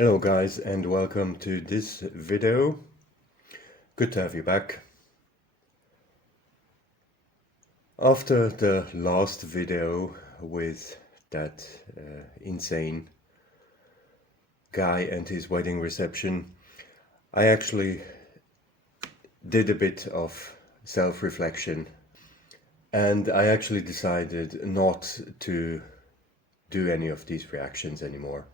Hello guys and welcome to this video. Good to have you back. After the last video with that insane guy and his wedding reception, I actually did a bit of self-reflection and I actually decided not to do any of these reactions anymore.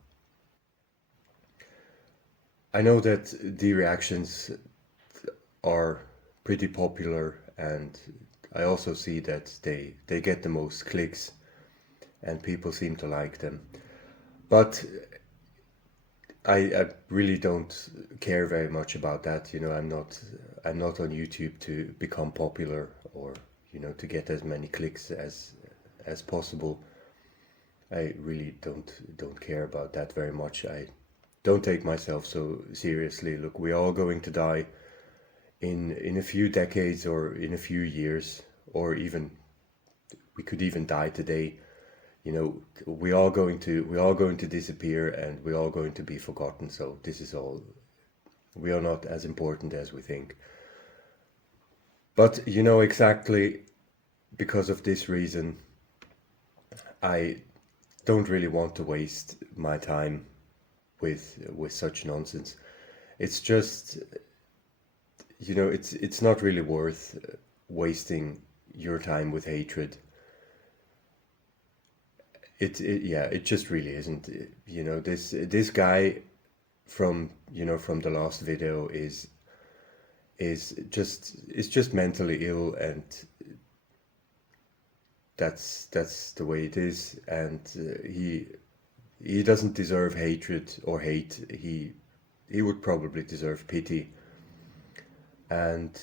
I know that the reactions are pretty popular and I also see that they get the most clicks and people seem to like them. But I really don't care very much about that. I'm not on YouTube to become popular or to get as many clicks as possible. I really don't care about that very much. I don't take myself so seriously. Look, we're all going to die in a few decades or in a few years, or even we could even die today. We're all going to disappear and we're all going to be forgotten. So this is all, we are not as important as we think. But exactly because of this reason, I don't really want to waste my time with such nonsense. It's just, it's not really worth wasting your time with hatred. It just really isn't. This guy from from the last video is just mentally ill, and that's the way it is. And he doesn't deserve hatred or hate. He would probably deserve pity. And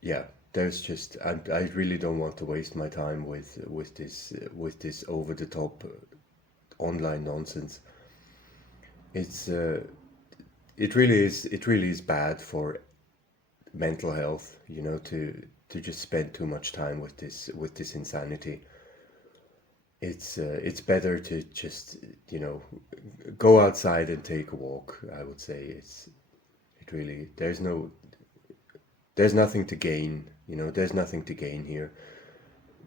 yeah, there's just I really don't want to waste my time with this over the top online nonsense. It's it really is bad for mental health, to just spend too much time with this insanity. It's better to just go outside and take a walk. I would say it really there's nothing to gain. There's nothing to gain here.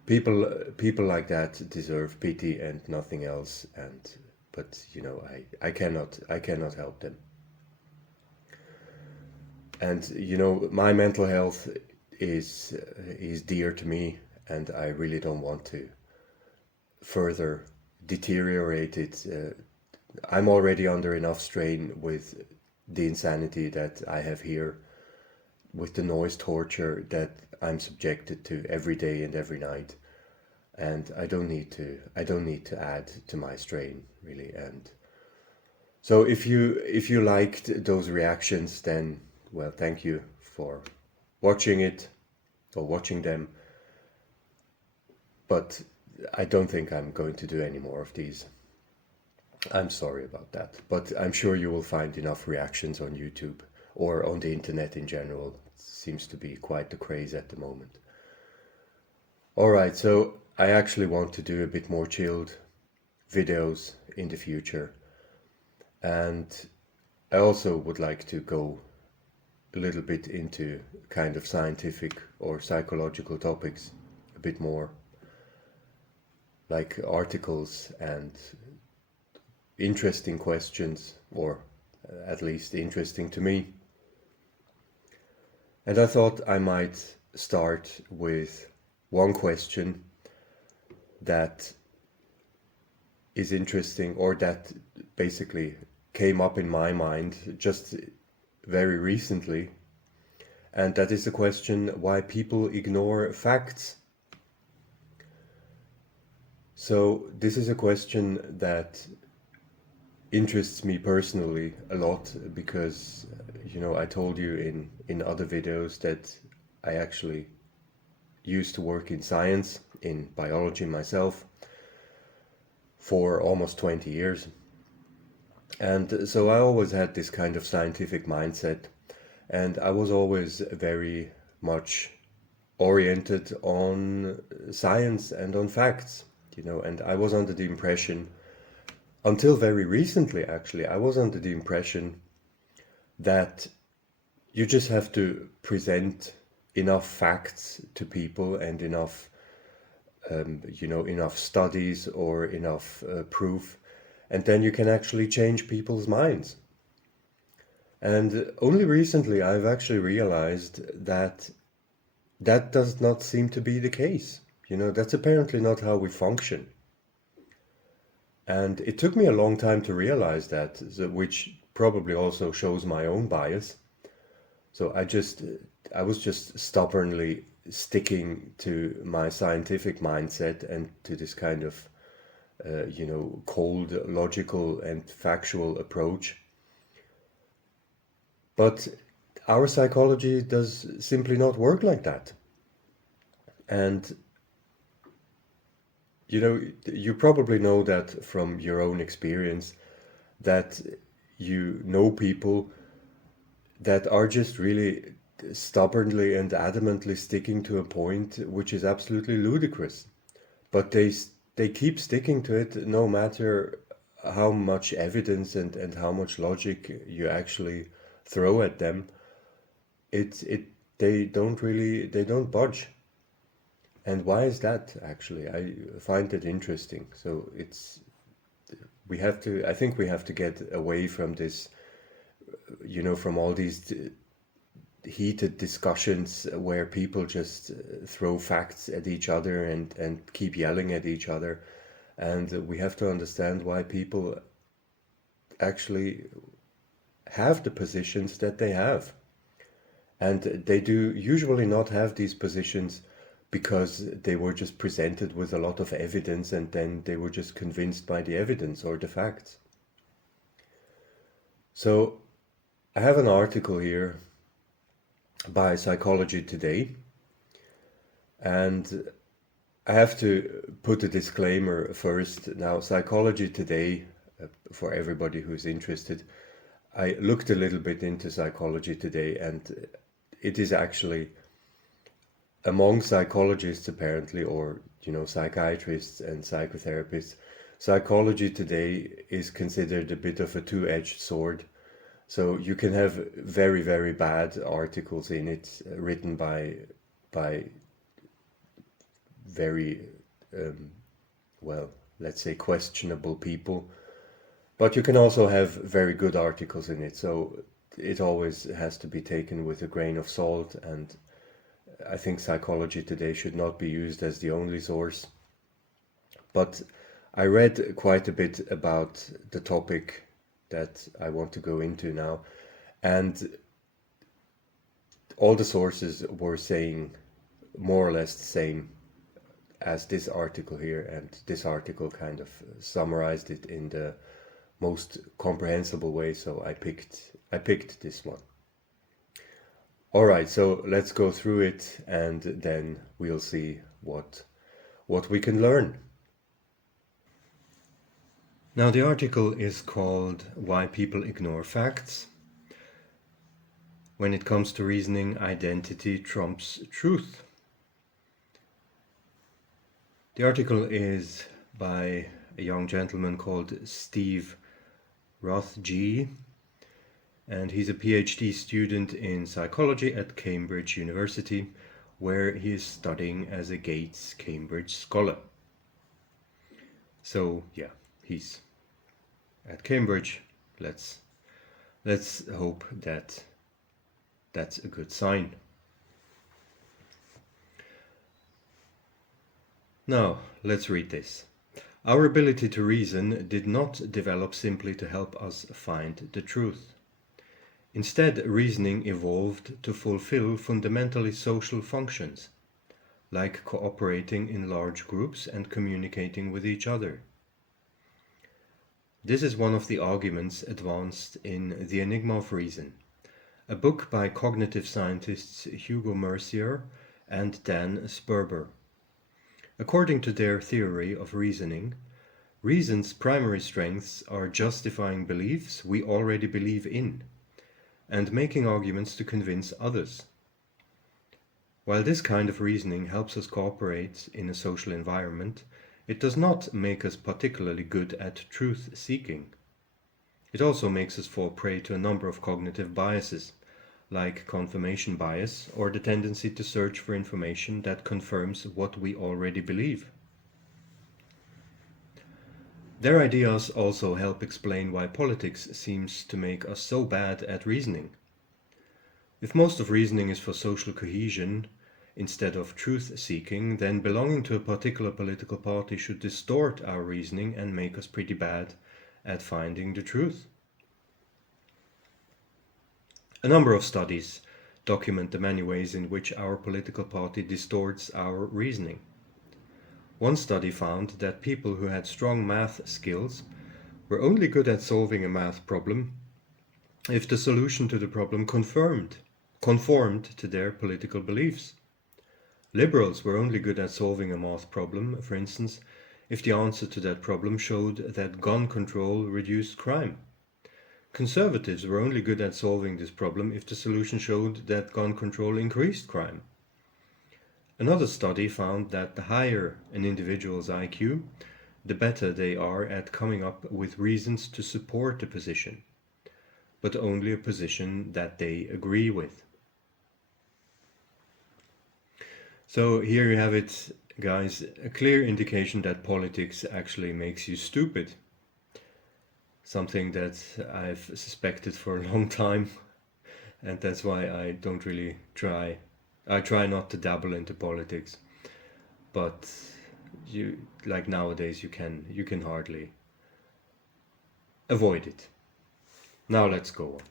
People like that deserve pity and nothing else. But I cannot help them. And my mental health is dear to me, and I really don't want to further deteriorate it. I'm already under enough strain with the insanity that I have here, with the noise torture that I'm subjected to every day and every night. And I don't need to add to my strain, really. And so if you liked those reactions, then well, thank you for watching it or watching them. But I don't think I'm going to do any more of these. I'm sorry about that, but I'm sure you will find enough reactions on YouTube or on the internet in general. It seems to be quite the craze at the moment. Alright, so I actually want to do a bit more chilled videos in the future. And I also would like to go a little bit into kind of scientific or psychological topics a bit more, like articles and interesting questions, or at least interesting to me. And I thought I might start with one question that is interesting, or that basically came up in my mind just very recently, and that is the question why people ignore facts. So this is a question that interests me personally a lot because I told you in other videos that I actually used to work in science, in biology myself, for almost 20 years. And so I always had this kind of scientific mindset, and I was always very much oriented on science and on facts, and I was under the impression until very recently, actually, I was under the impression that you just have to present enough facts to people and enough, enough studies or enough proof, and then you can actually change people's minds. And only recently I've actually realized that that does not seem to be the case. That's apparently not how we function. And it took me a long time to realize that, which probably also shows my own bias. So I was just stubbornly sticking to my scientific mindset and to this kind of, cold, logical, and factual approach. But our psychology does simply not work like that. And you probably know that from your own experience, that you know people that are just really stubbornly and adamantly sticking to a point which is absolutely ludicrous. But they keep sticking to it no matter how much evidence and how much logic you actually throw at them. They don't budge. And why is that actually? I find it interesting. So I think we have to get away from this, from all these heated discussions where people just throw facts at each other and keep yelling at each other. And we have to understand why people actually have the positions that they have. And they do usually not have these positions because they were just presented with a lot of evidence and then they were just convinced by the evidence or the facts. So I have an article here by Psychology Today, and I have to put a disclaimer first. Now, Psychology Today, for everybody who's interested, I looked a little bit into Psychology Today, and it is actually among psychologists apparently, or psychiatrists and psychotherapists, Psychology Today is considered a bit of a two-edged sword. So you can have very, very bad articles in it written by very, well, let's say questionable people. But you can also have very good articles in it. So it always has to be taken with a grain of salt. And I think Psychology Today should not be used as the only source. But I read quite a bit about the topic that I want to go into now, and all the sources were saying more or less the same as this article here, and this article kind of summarized it in the most comprehensible way, so I picked this one. All right, so let's go through it and then we'll see what we can learn. Now, the article is called Why People Ignore Facts. When it comes to reasoning, identity trumps truth. The article is by a young gentleman called Steve Rothge, and he's a PhD student in psychology at Cambridge University, where he is studying as a Gates Cambridge Scholar. So yeah, he's at Cambridge. Let's hope that that's a good sign. Now, let's read this. Our ability to reason did not develop simply to help us find the truth. Instead, reasoning evolved to fulfill fundamentally social functions, like cooperating in large groups and communicating with each other. This is one of the arguments advanced in The Enigma of Reason, a book by cognitive scientists Hugo Mercier and Dan Sperber. According to their theory of reasoning, reason's primary strengths are justifying beliefs we already believe in, and making arguments to convince others. While this kind of reasoning helps us cooperate in a social environment, it does not make us particularly good at truth-seeking. It also makes us fall prey to a number of cognitive biases, like confirmation bias or the tendency to search for information that confirms what we already believe. Their ideas also help explain why politics seems to make us so bad at reasoning. If most of reasoning is for social cohesion instead of truth-seeking, then belonging to a particular political party should distort our reasoning and make us pretty bad at finding the truth. A number of studies document the many ways in which our political party distorts our reasoning. One study found that people who had strong math skills were only good at solving a math problem if the solution to the problem conformed to their political beliefs. Liberals were only good at solving a math problem, for instance, if the answer to that problem showed that gun control reduced crime. Conservatives were only good at solving this problem if the solution showed that gun control increased crime. Another study found that the higher an individual's IQ, the better they are at coming up with reasons to support a position, but only a position that they agree with. So here you have it, guys, a clear indication that politics actually makes you stupid. Something that I've suspected for a long time, and that's why I don't really try. I try not to dabble into politics, but like nowadays you can hardly avoid it. Now let's go on.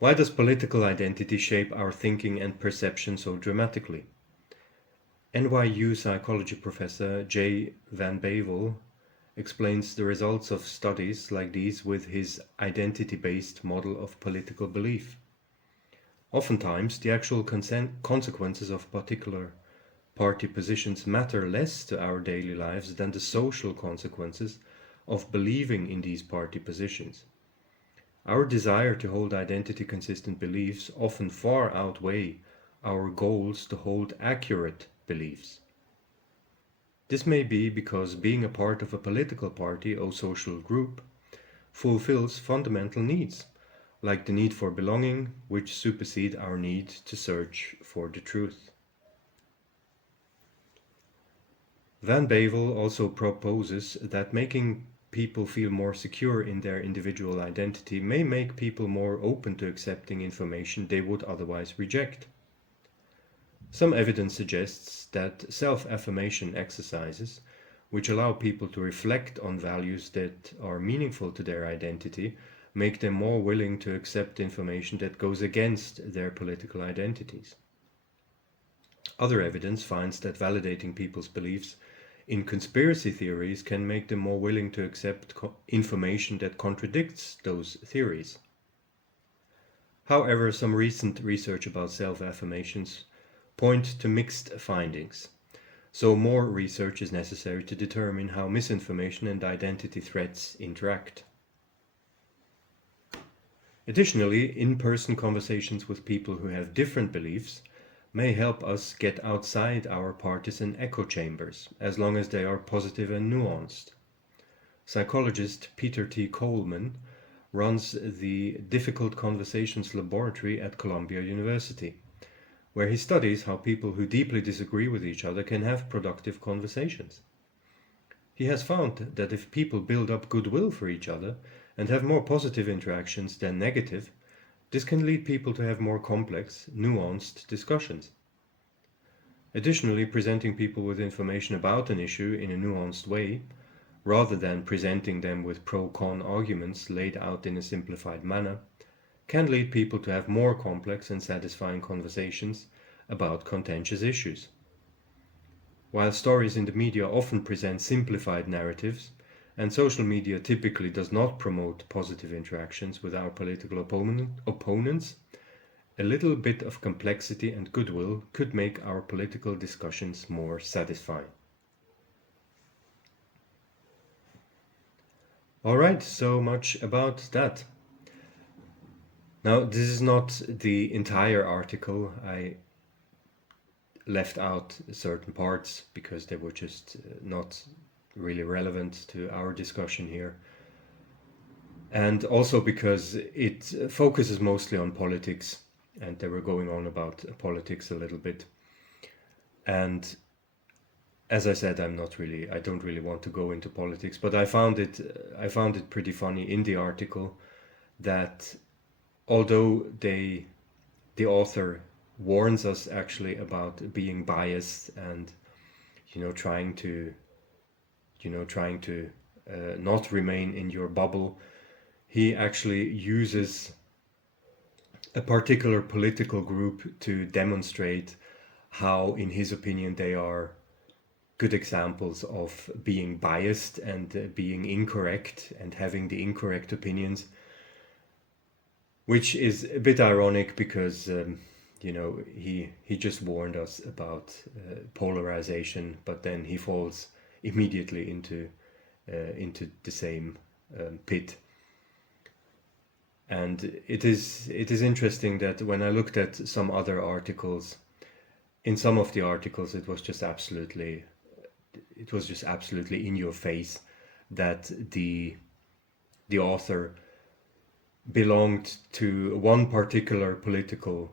Why does political identity shape our thinking and perception so dramatically? NYU psychology professor Jay Van Bavel explains the results of studies like these with his identity-based model of political belief. Oftentimes, the actual consequences of particular party positions matter less to our daily lives than the social consequences of believing in these party positions. Our desire to hold identity-consistent beliefs often far outweigh our goals to hold accurate beliefs. This may be because being a part of a political party or social group fulfills fundamental needs, like the need for belonging, which supersede our need to search for the truth. Van Bavel also proposes that making people feel more secure in their individual identity may make people more open to accepting information they would otherwise reject. Some evidence suggests that self-affirmation exercises, which allow people to reflect on values that are meaningful to their identity, make them more willing to accept information that goes against their political identities. Other evidence finds that validating people's beliefs in conspiracy theories can make them more willing to accept information that contradicts those theories. However, some recent research about self-affirmations point to mixed findings, so more research is necessary to determine how misinformation and identity threats interact. Additionally, in-person conversations with people who have different beliefs may help us get outside our partisan echo chambers, as long as they are positive and nuanced. Psychologist Peter T. Coleman runs the Difficult Conversations Laboratory at Columbia University, where he studies how people who deeply disagree with each other can have productive conversations. He has found that if people build up goodwill for each other and have more positive interactions than negative, this can lead people to have more complex, nuanced discussions. Additionally, presenting people with information about an issue in a nuanced way, rather than presenting them with pro-con arguments laid out in a simplified manner, can lead people to have more complex and satisfying conversations about contentious issues. While stories in the media often present simplified narratives, and social media typically does not promote positive interactions with our political opponents, a little bit of complexity and goodwill could make our political discussions more satisfying. Alright, so much about that. Now, this is not the entire article. I left out certain parts because they were just not really relevant to our discussion here. And also because it focuses mostly on politics, and they were going on about politics a little bit. And as I said, I don't really want to go into politics, but I found it pretty funny in the article that although the author warns us actually about being biased and trying to not remain in your bubble, he actually uses a particular political group to demonstrate how, in his opinion, they are good examples of being biased and being incorrect and having the incorrect opinions, which is a bit ironic because he just warned us about polarization, but then he falls immediately into the same pit. And it is interesting that when I looked at some other articles, in some of the articles it was just absolutely in your face that the author belonged to one particular political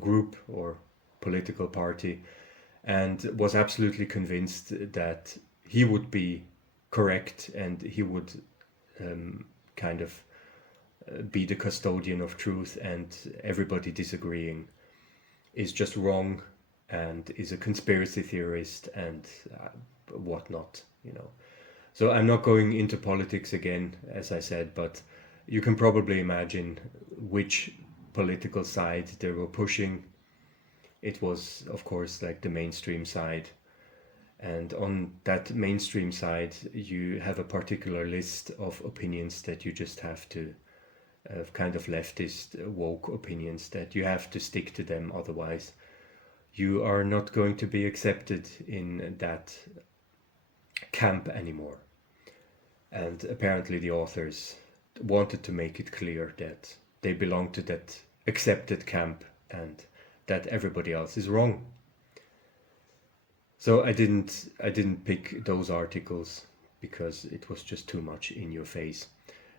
group or political party, and was absolutely convinced that he would be correct and he would be the custodian of truth, and everybody disagreeing is just wrong and is a conspiracy theorist and whatnot. So I'm not going into politics again, as I said, but you can probably imagine which political side they were pushing. It was, of course, like the mainstream side. And on that mainstream side, you have a particular list of opinions that you just have to, kind of leftist, woke opinions, that you have to stick to them. Otherwise, you are not going to be accepted in that camp anymore. And apparently the authors wanted to make it clear that they belong to that accepted camp and that everybody else is wrong. So I didn't pick those articles because it was just too much in your face.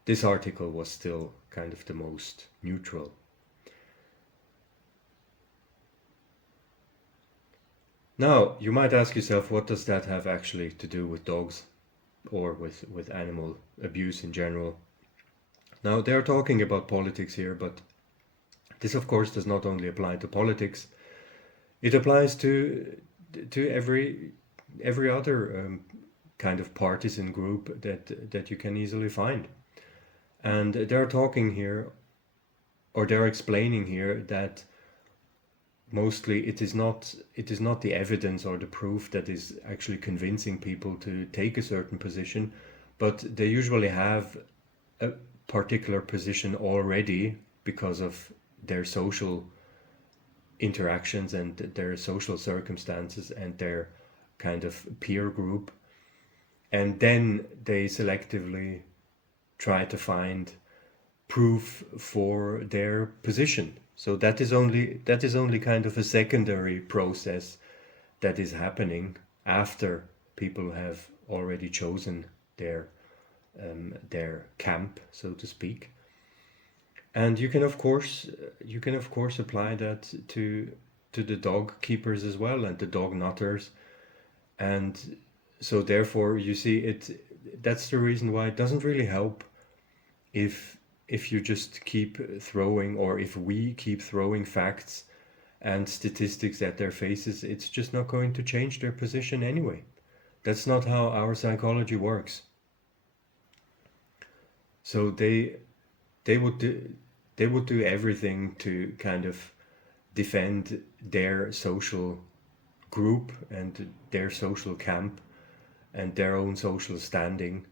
This article was still kind of the most neutral. Now, you might ask yourself, what does that have actually to do with dogs or with animal abuse in general? Now, they're talking about politics here, but this, of course, does not only apply to politics. It applies to every other kind of partisan group that you can easily find. And they're talking here, or they're explaining here, that mostly it is not the evidence or the proof that is actually convincing people to take a certain position, but they usually have a particular position already because of their social interactions and their social circumstances and their kind of peer group, and then they selectively try to find proof for their position. So that is only kind of a secondary process that is happening after people have already chosen their camp, so to speak. And you can of course apply that to the dog keepers as well and the dog nutters. And so therefore you see that's the reason why it doesn't really help if you just keep throwing, or if we keep throwing facts and statistics at their faces. It's just not going to change their position anyway. That's not how our psychology works. So they would do everything to kind of defend their social group and their social camp and their own social standing.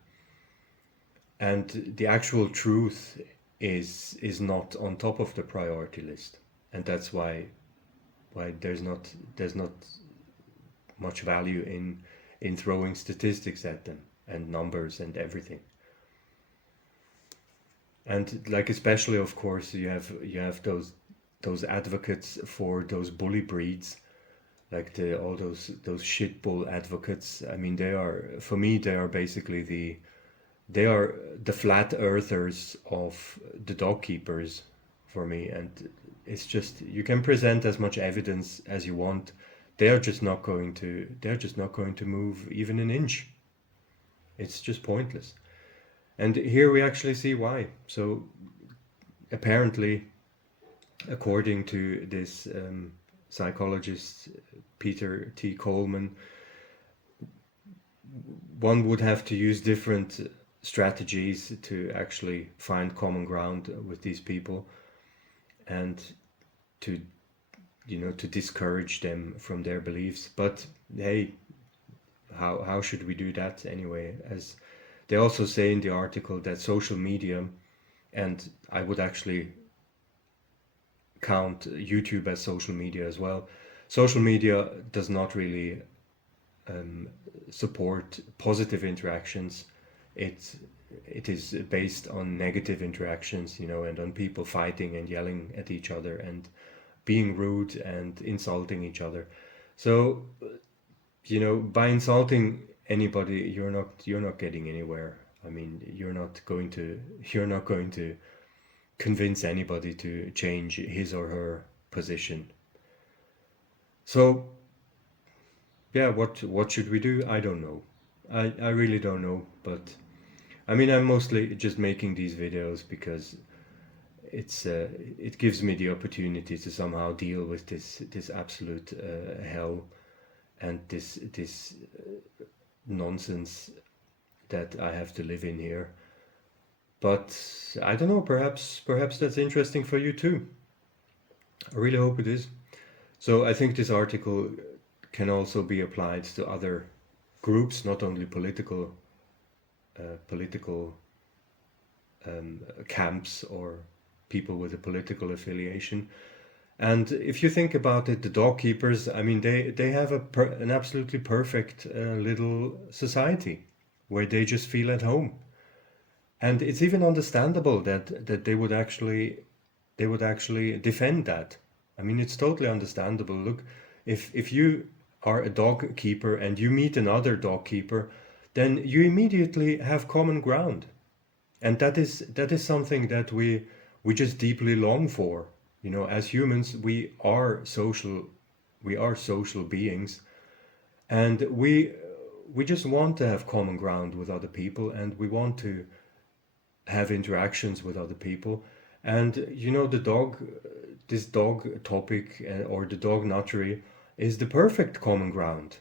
And the actual truth is not on top of the priority list, and that's why there's not much value in throwing statistics at them and numbers and everything. And like especially, of course, you have those advocates for those bully breeds, like the all those shit bull advocates. I mean, they are, for me, they are basically they are the flat earthers of the dog keepers for me. And it's just, you can present as much evidence as you want, they're just not going to move even an inch. It's just pointless. And here we actually see why. So apparently, according to this psychologist Peter T. Coleman, one would have to use different strategies to actually find common ground with these people, and to, you know, to discourage them from their beliefs. But hey, how should we do that anyway? As they also say in the article, that social media, and I would actually count YouTube as social media as well, social media does not really support positive interactions. It is based on negative interactions, you know, and on people fighting and yelling at each other and being rude and insulting each other. So, you know, by insulting anybody, you're not getting anywhere. I mean, you're not going to convince anybody to change his or her position. So yeah, what should we do? I don't know. I really don't know. But I mean, I'm mostly just making these videos because it gives me the opportunity to somehow deal with this absolute hell, and this nonsense that I have to live in here. But I don't know, perhaps that's interesting for you too. I really hope it is. So I think this article can also be applied to other groups, not only political camps or people with a political affiliation. And if you think about it, the dog keepers, I mean, they have an absolutely perfect little society where they just feel at home. And it's even understandable that they would actually defend that. I mean, it's totally understandable. Look, if you are a dog keeper and you meet another dog keeper, then you immediately have common ground. And that is something that we just deeply long for. You know, as humans, we are social beings, and we just want to have common ground with other people, and we want to have interactions with other people. And you know, this dog topic, or the dog notchery, is the perfect common ground.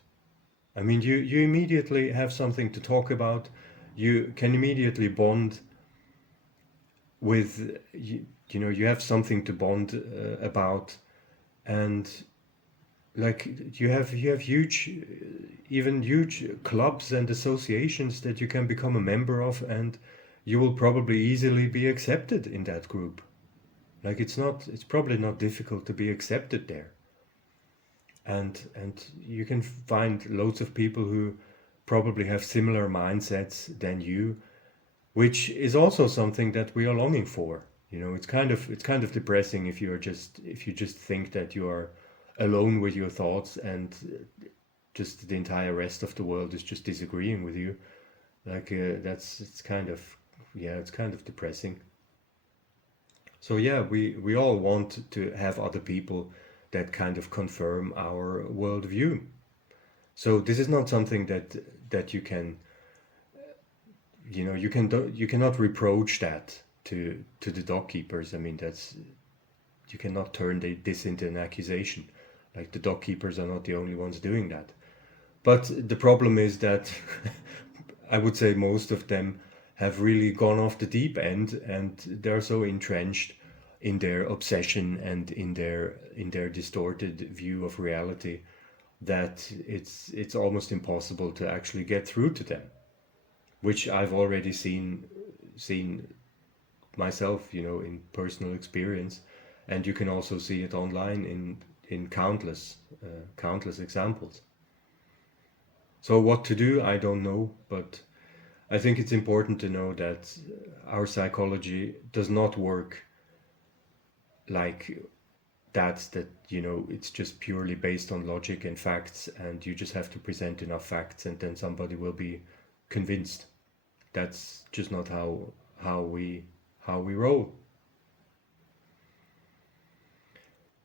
I mean, you immediately have something to talk about. You can immediately bond with, you know, you have something to bond about. And like, you have huge, even huge clubs and associations that you can become a member of, and you will probably easily be accepted in that group. Like, it's probably not difficult to be accepted there. And you can find loads of people who probably have similar mindsets than you, which is also something that we are longing for. You know, it's kind of depressing if you just think that you are alone with your thoughts, and just the entire rest of the world is just disagreeing with you. Like, it's kind of depressing. So yeah, we all want to have other people that kind of confirm our worldview. So this is not something that you can, you know, you cannot reproach that to the dog keepers. I mean, you cannot turn this into an accusation. Like, the dog keepers are not the only ones doing that. But the problem is that I would say most of them have really gone off the deep end, and they're so entrenched in their obsession and in their distorted view of reality that it's almost impossible to actually get through to them, which I've already seen myself, you know, in personal experience. And you can also see it online in countless examples. So what to do, I don't know, but I think it's important to know that our psychology does not work like that it's just purely based on logic and facts, and you just have to present enough facts and then somebody will be convinced. That's just not how we roll.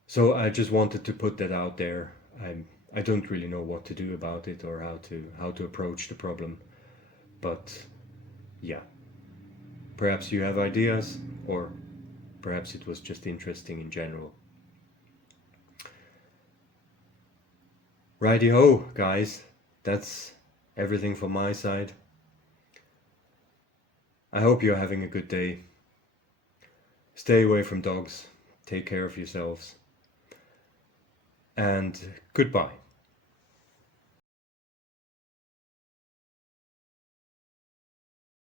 So I just wanted to put that out there. I don't really know what to do about it or how to approach the problem, but yeah, perhaps you have ideas, or perhaps it was just interesting in general. Righty ho, guys. That's everything from my side. I hope you're having a good day. Stay away from dogs. Take care of yourselves. And goodbye.